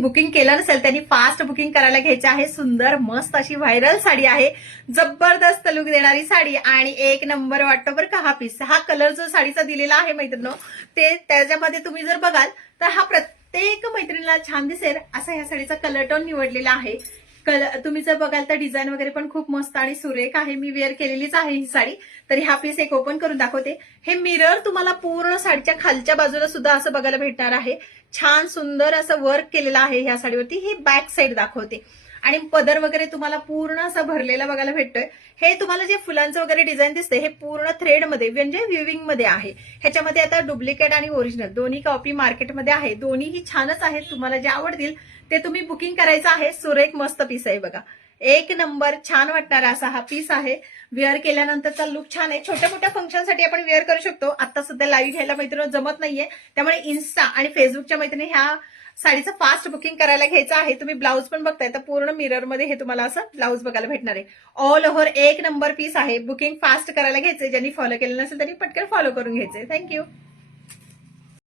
Booking केलं नसेल त्यांनी फास्ट बुकिंग करायला घ्यायचे आहे. सुंदर मस्त अशी व्हायरल साडी आहे, जबरदस्त लुक देणारी साडी आणि एक नंबर वाटतो बरं का हा पीस. हा कलर जो साडीचा दिलेला आहे मैत्रिणी, ते त्याच्यामध्ये तुम्ही जर बघाल तर हा प्रत्येक मैत्रिणीला छान दिसेल असा ह्या साडीचा कलर टोन निवडलेला आहे. तुम्ही जर बघाल तर डिझाईन वगैरे पण खूप मस्त आणि सुरेख आहे. मी वेअर केलेलीच आहे ही साडी. तरी हा पीस एक ओपन करून दाखवते. हे मिरर तुम्हाला पूर्ण साडीच्या खालच्या बाजूला सुद्धा असं बघायला भेटणार आहे. छान सुंदर असं वर्क केलेलं आहे ह्या साडीवरती. ही बॅक साईड दाखवते आणि पदर वगैरे तुम्हाला पूर्ण असा भरलेला बघायला भेटतोय. हे तुम्हाला जे फुलांचं वगैरे डिझाईन दिसते हे पूर्ण थ्रेडमध्ये म्हणजे विविंग मध्ये आहे. ह्याच्यामध्ये आता डुप्लिकेट आणि ओरिजिनल दोन्ही कॉपी मार्केटमध्ये आहे. दोन्हीही छानच आहेत. तुम्हाला जे आवडतील ते तुम्ही बुकिंग करायचं आहे. सुरेख मस्त पीस आहे बघा, एक नंबर छान वाटणारा असा हा पीस आहे. वेअर केल्यानंतरचा लुक छान आहे. छोट्या मोठ्या फंक्शनसाठी आपण वेअर करू शकतो. आता सध्या लाईव्ह घ्यायला मैत्रिणी जमत नाहीये, त्यामुळे इन्स्टा आणि फेसबुकच्या मैत्रिणी ह्या साडीचं फास्ट बुकिंग करायला घ्यायचं आहे. तुम्ही ब्लाऊज पण बघताय तर पूर्ण मिररमध्ये हे तुम्हाला असं ब्लाऊज बघायला भेटणार आहे. ऑल ओव्हर एक नंबर पीस आहे. बुकिंग फास्ट करायला घ्यायचंय. ज्यांनी फॉलो केलं नसेल त्यांनी पटकन फॉलो करून घ्यायचंय. थँक्यू.